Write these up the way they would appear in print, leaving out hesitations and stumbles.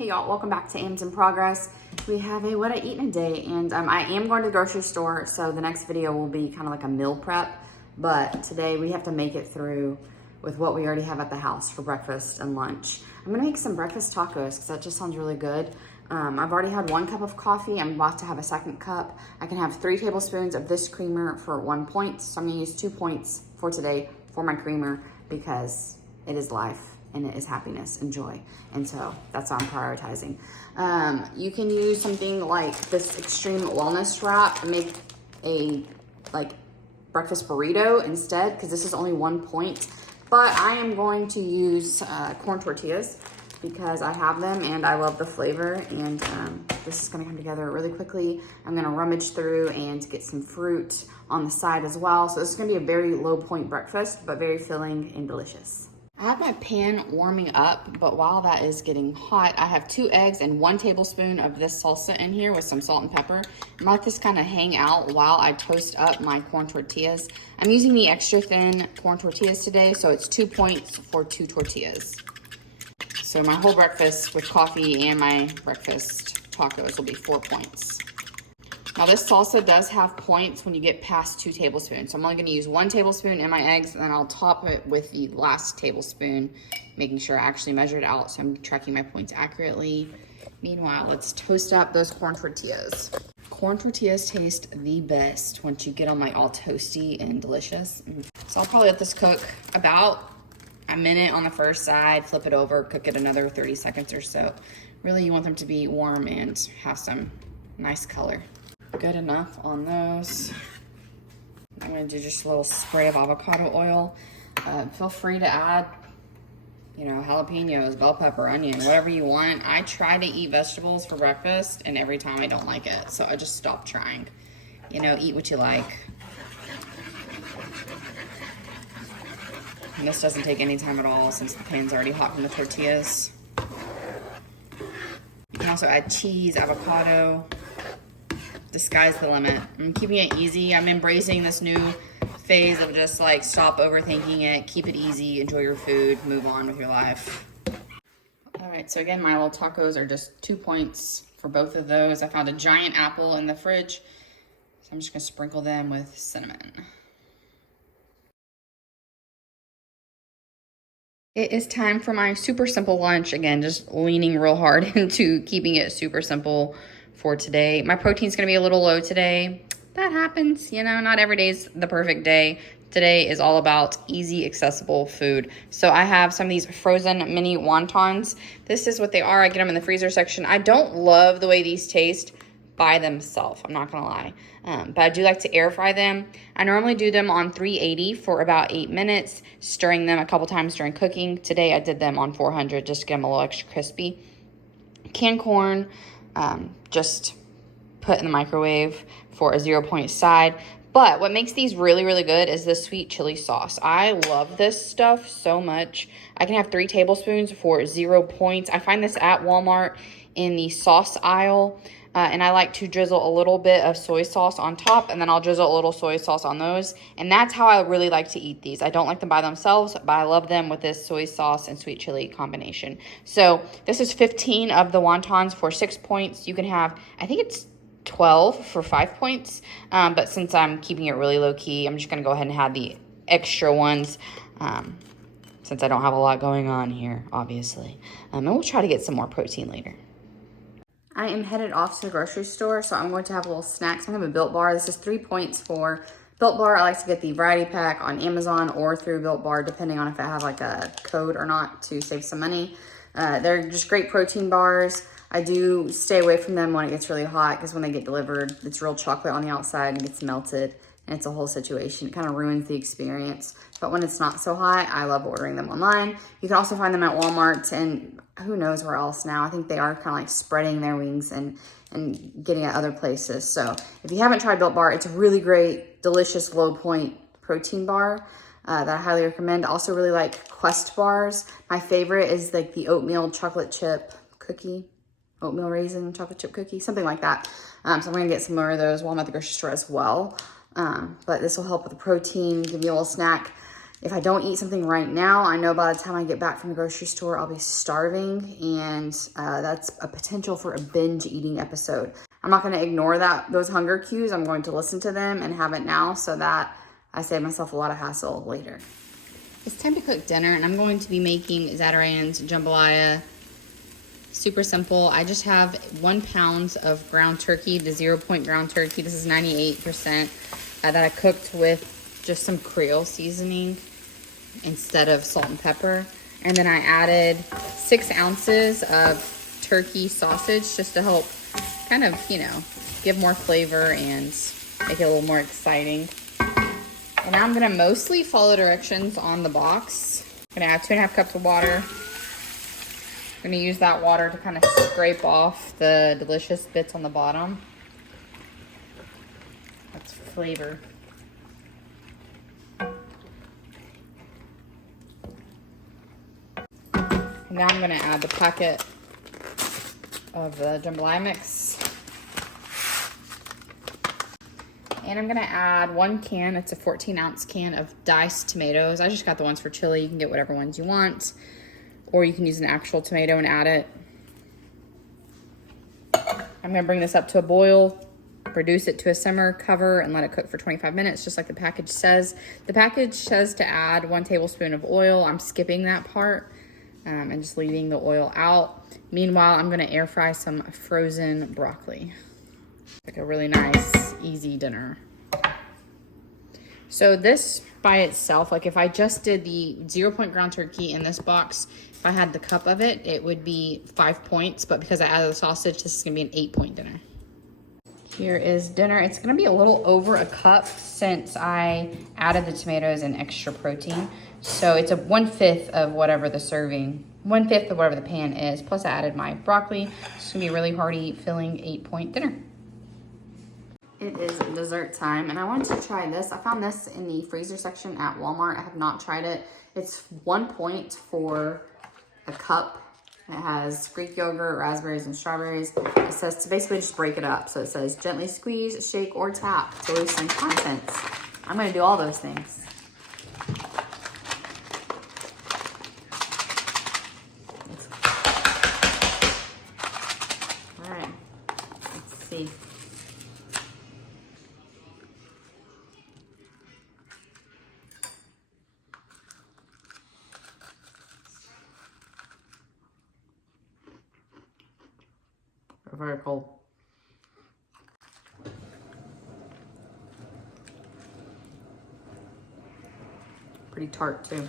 Hey y'all, welcome back to Am's in Progress. We have a what I eat in a day, and I am going to the grocery store, so the next video will be kind of like a meal prep, but today we have to make it through with what we already have at the house for breakfast and lunch. I'm gonna make some breakfast tacos because that just sounds really good. I've already had 1 cup of coffee. I'm about to have a 2nd cup. I can have 3 tablespoons of this creamer for 1 point, so I'm gonna use 2 points for today for my creamer because it is life. And it is happiness and joy. And so that's what I'm prioritizing. You can use something like this extreme wellness wrap and make a breakfast burrito instead, because this is only 1 point. But I am going to use corn tortillas because I have them and I love the flavor, and this is gonna come together really quickly. I'm gonna rummage through and get some fruit on the side as well. So this is gonna be a very low point breakfast, but very filling and delicious. I have my pan warming up, but while that is getting hot, I have 2 eggs and 1 tablespoon of this salsa in here with some salt and pepper. I'm gonna let this kind of hang out while I toast up my corn tortillas. I'm using the extra thin corn tortillas today, so it's 2 points for 2 tortillas. So my whole breakfast with coffee and my breakfast tacos will be 4 points. Now this salsa does have points when you get past 2 tablespoons. So I'm only gonna use 1 tablespoon in my eggs, and then I'll top it with the last tablespoon, making sure I actually measure it out so I'm tracking my points accurately. Meanwhile, let's toast up those corn tortillas. Corn tortillas taste the best once you get them like all toasty and delicious. So I'll probably let this cook about a minute on the first side, flip it over, cook it another 30 seconds or so. Really, you want them to be warm and have some nice color. Good enough on those. I'm gonna do just a little spray of avocado oil. Feel free to add, jalapenos, bell pepper, onion, whatever you want. I try to eat vegetables for breakfast, and every time I don't like it, so I just stopped trying. Eat what you like. And this doesn't take any time at all since the pan's already hot from the tortillas. You can also add cheese, avocado. The sky's the limit. I'm keeping it easy. I'm embracing this new phase of just like stop overthinking it, keep it easy, enjoy your food, move on with your life. All right, so again, my little tacos are just 2 points for both of those. I found a giant apple in the fridge, so I'm just gonna sprinkle them with cinnamon. It is time for my super simple lunch. Again, just leaning real hard into keeping it super simple for today. My protein's gonna be a little low today. That happens, not every day's the perfect day. Today is all about easy, accessible food. So I have some of these frozen mini wontons. This is what they are. I get them in the freezer section. I don't love the way these taste by themselves, I'm not gonna lie. But I do like to air fry them. I normally do them on 380 for about 8 minutes, stirring them a couple times during cooking. Today I did them on 400 just to get them a little extra crispy. Canned corn, just put in the microwave for a 0 point side. But what makes these really, really good is the sweet chili sauce. I love this stuff so much. I can have 3 tablespoons for 0 points. I find this at Walmart in the sauce aisle. And I like to drizzle a little bit of soy sauce on top, and then I'll drizzle a little soy sauce on those. And that's how I really like to eat these. I don't like them by themselves, but I love them with this soy sauce and sweet chili combination. So this is 15 of the wontons for 6 points. You can have, I think it's 12 for 5 points. But since I'm keeping it really low key, I'm just gonna go ahead and have the extra ones since I don't have a lot going on here, obviously. And we'll try to get some more protein later. I am headed off to the grocery store, so I'm going to have a little snack. So I'm going to have a Built Bar. This is 3 points for Built Bar. I like to get the variety pack on Amazon or through Built Bar, depending on if I have like a code or not to save some money. They're just great protein bars. I do stay away from them when it gets really hot because when they get delivered, it's real chocolate on the outside and gets melted. And it's a whole situation. It kind of ruins the experience. But when it's not so hot, I love ordering them online. You can also find them at Walmart and who knows where else now. I think they are kind of like spreading their wings and getting at other places. So if you haven't tried Built Bar, it's a really great, delicious, low point protein bar that I highly recommend. I also really like Quest bars. My favorite is like the oatmeal chocolate chip cookie, oatmeal raisin chocolate chip cookie, something like that. So I'm gonna get some more of those while I'm at the grocery store as well. But this will help with the protein, give you a little snack. If I don't eat something right now, I know by the time I get back from the grocery store, I'll be starving, and that's a potential for a binge eating episode. I'm not gonna ignore those hunger cues. I'm going to listen to them and have it now so that I save myself a lot of hassle later. It's time to cook dinner, and I'm going to be making Zatarain's jambalaya. Super simple. I just have 1 pound of ground turkey, the 0-point ground turkey. This is 98%, that I cooked with just some Creole seasoning instead of salt and pepper. And then I added 6 ounces of turkey sausage just to help kind of, you know, give more flavor and make it a little more exciting. And now I'm gonna mostly follow directions on the box. I'm gonna add 2.5 cups of water. I'm gonna use that water to kind of scrape off the delicious bits on the bottom. That's flavor. And now I'm gonna add the packet of the jambalaya mix. And I'm gonna add 1 can, it's a 14-ounce can of diced tomatoes. I just got the ones for chili. You can get whatever ones you want, or you can use an actual tomato and add it. I'm gonna bring this up to a boil, reduce it to a simmer, cover, and let it cook for 25 minutes, just like the package says. The package says to add 1 tablespoon of oil. I'm skipping that part and just leaving the oil out. Meanwhile, I'm gonna air fry some frozen broccoli. Like a really nice, easy dinner. So this by itself, like if I just did the 0-point ground turkey in this box, if I had the cup of it, it would be 5 points, but because I added the sausage, this is gonna be an 8-point dinner. Here is dinner. It's gonna be a little over a cup since I added the tomatoes and extra protein. So it's a 1/5 of whatever the serving, 1/5 of whatever the pan is, plus I added my broccoli. It's gonna be a really hearty, filling 8-point dinner. It is dessert time, and I wanted to try this. I found this in the freezer section at Walmart. I have not tried it. It's 1 point for a cup. It has Greek yogurt, raspberries, and strawberries. It says to basically just break it up. So it says gently squeeze, shake, or tap to loosen contents. I'm gonna do all those things. All right, let's see. Very cold. Pretty tart too.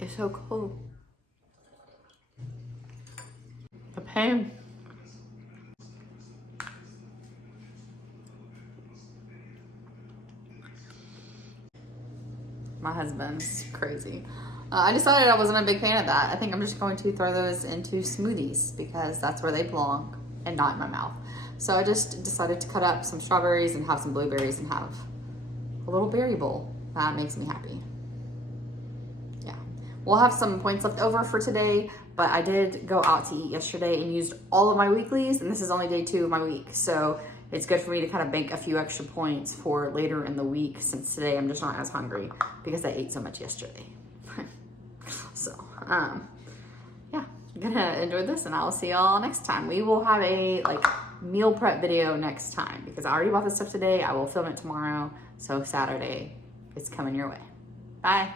It's so cold. The pan. My husband's crazy. I decided I wasn't a big fan of that. I think I'm just going to throw those into smoothies because that's where they belong and not in my mouth. So I just decided to cut up some strawberries and have some blueberries and have a little berry bowl. That makes me happy. Yeah. We'll have some points left over for today, but I did go out to eat yesterday and used all of my weeklies, and this is only day 2 of my week. So it's good for me to kind of bank a few extra points for later in the week, since today I'm just not as hungry because I ate so much yesterday. So, yeah, I'm gonna enjoy this, and I'll see y'all next time. We will have a meal prep video next time because I already bought this stuff today. I will film it tomorrow. So Saturday, it's coming your way. Bye.